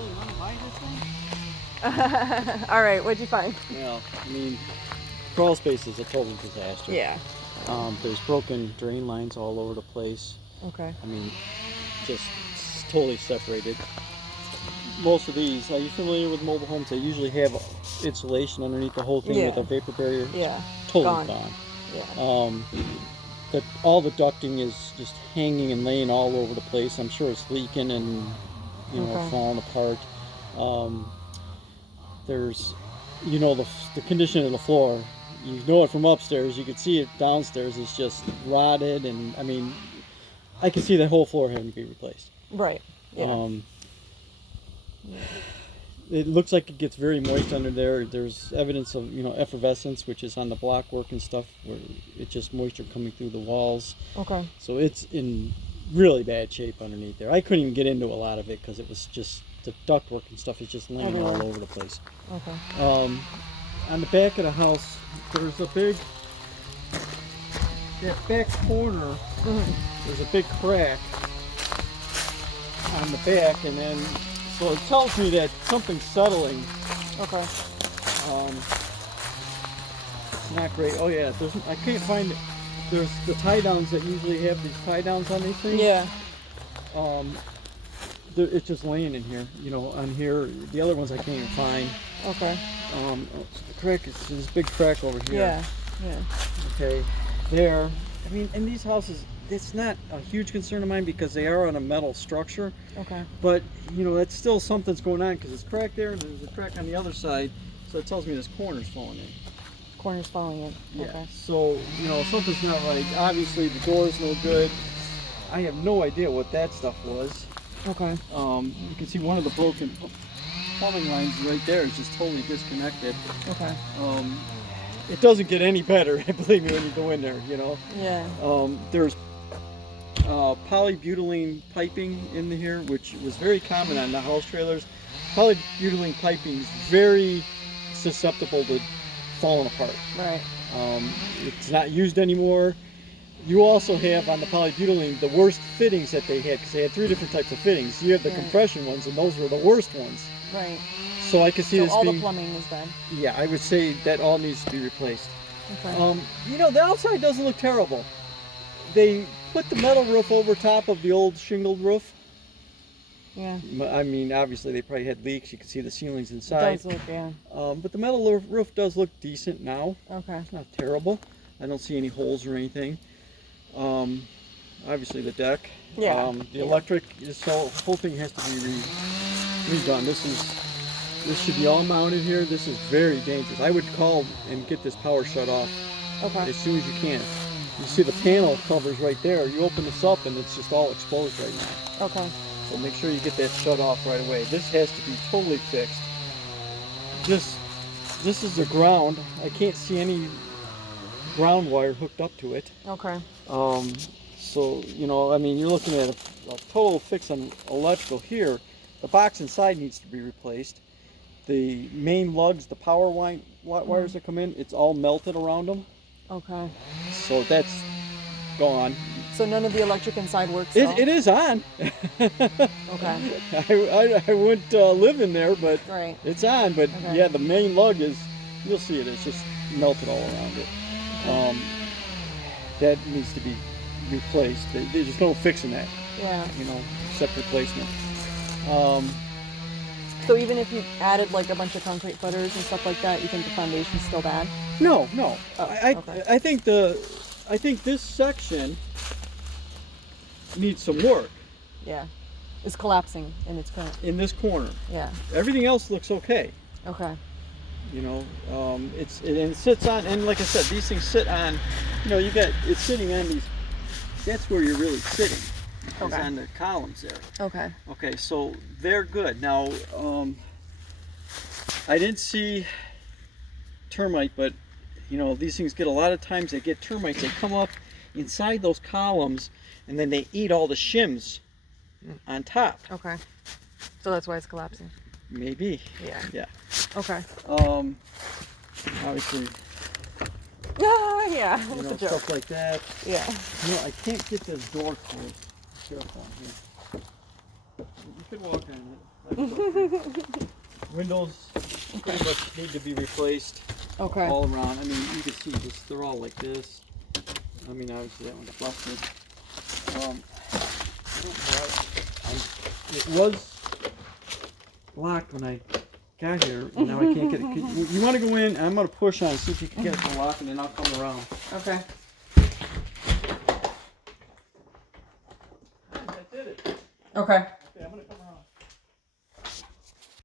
really want to buy this thing? All right, what'd you find? Well, I mean, crawl space is a total disaster. Yeah. There's broken drain lines all over the place. Okay. I mean, just totally separated. Most of these, are you familiar with mobile homes? They usually have insulation underneath the whole thing Yeah. with a vapor barrier. Yeah. Totally Gone. gone. Yeah. All the ducting is just hanging and laying all over the place. I'm sure it's leaking and Okay. falling apart. Um, there's, the condition of the floor. You know it from upstairs. You can see it downstairs. It's just rotted, and I mean, I can see the whole floor having to be replaced. Right. Yeah. It looks like it gets very moist under there. There's evidence of effervescence, which is on the block work and stuff, where it's just moisture coming through the walls. Okay. So it's in really bad shape underneath there. I couldn't even get into a lot of it because it was just the ductwork and stuff is just laying Everywhere. all over the place. Okay. On the back of the house, there's a big, that back corner, there's a big crack on the back, and then, so it tells me that something's settling. Okay. It's not great. Oh yeah, I can't find it. There's the tie downs that usually have these tie downs on these things. Yeah. It's just laying in here, on here. The other ones I can't even find. Okay. So the crack is this big crack over here. Yeah. Yeah. Okay. There. I mean, in these houses, it's not a huge concern of mine because they are on a metal structure. Okay. But that's still something's going on because it's cracked there and there's a crack on the other side. So it tells me this corner's falling in. Corner's falling in. Yeah. Okay. So something's not right. Obviously the door's no good. I have no idea what that stuff was. Okay. You can see one of the broken plumbing lines right there is just totally disconnected. Okay. It doesn't get any better, believe me, when you go in there. Yeah. There's polybutylene piping in here, which was very common on the house trailers. Polybutylene piping is very susceptible to falling apart. Right. It's not used anymore. You also have on the polybutylene the worst fittings that they had, because they had 3 different types of fittings. You have the compression ones, and those were the worst ones. Right. So I could see So this all being, the plumbing is bad. Yeah, I would say that all needs to be replaced. Okay. The outside doesn't look terrible. They put the metal roof over top of the old shingled roof. Yeah. I mean, obviously they probably had leaks. You can see the ceilings inside. It does look, yeah. But the metal roof does look decent now. Okay. It's not terrible. I don't see any holes or anything. Obviously the deck. Yeah. The electric is so whole thing has to be redone. This should be all mounted here. This is very dangerous. I would call and get this power shut off Okay. as soon as you can. You see the panel covers right there. You open this up and it's just all exposed right now. Okay. So make sure you get that shut off right away. This has to be totally fixed. This is the ground. I can't see any ground wire hooked up to it. Okay. So, I mean, you're looking at a total fix on electrical here. The box inside needs to be replaced. The main lugs, the power wires that come in, it's all melted around them. Okay. So that's gone. So none of the electric inside works at all? It is on. Okay. I wouldn't live in there, but Right. it's on. But Okay. yeah, the main lug is, you'll see it, it's just melted all around it. That needs to be replaced. There's no fixing that, Yeah. except replacement. So even if you added like a bunch of concrete footers and stuff like that, you think the foundation's still bad? No. Oh, okay. I think this section needs some work Yeah. It's collapsing in its current. in this corner. Yeah. Everything else looks okay. Okay. It sits on, and like I said, these things sit on. It's sitting on these. That's where you're really sitting. It's Okay. on the columns there. Okay. Okay, so they're good. Now, I didn't see termite, but these things get a lot of times. They get termites. They come up inside those columns, and then they eat all the shims on top. Okay. So that's why it's collapsing. Maybe. Yeah. Yeah. Okay. Obviously, Ah, yeah. What's a joke? stuff like that. Yeah. I can't get this door closed. Careful here. You could walk on it. Windows pretty much need to be replaced Okay. all around. I mean, you can see this, they're all like this. I mean, obviously that one's busted. It was locked when I got here, and now I can't get it. You want to go in, and I'm going to push on, see if you can get it to lock, and then I'll come around. Okay. I did it. Okay.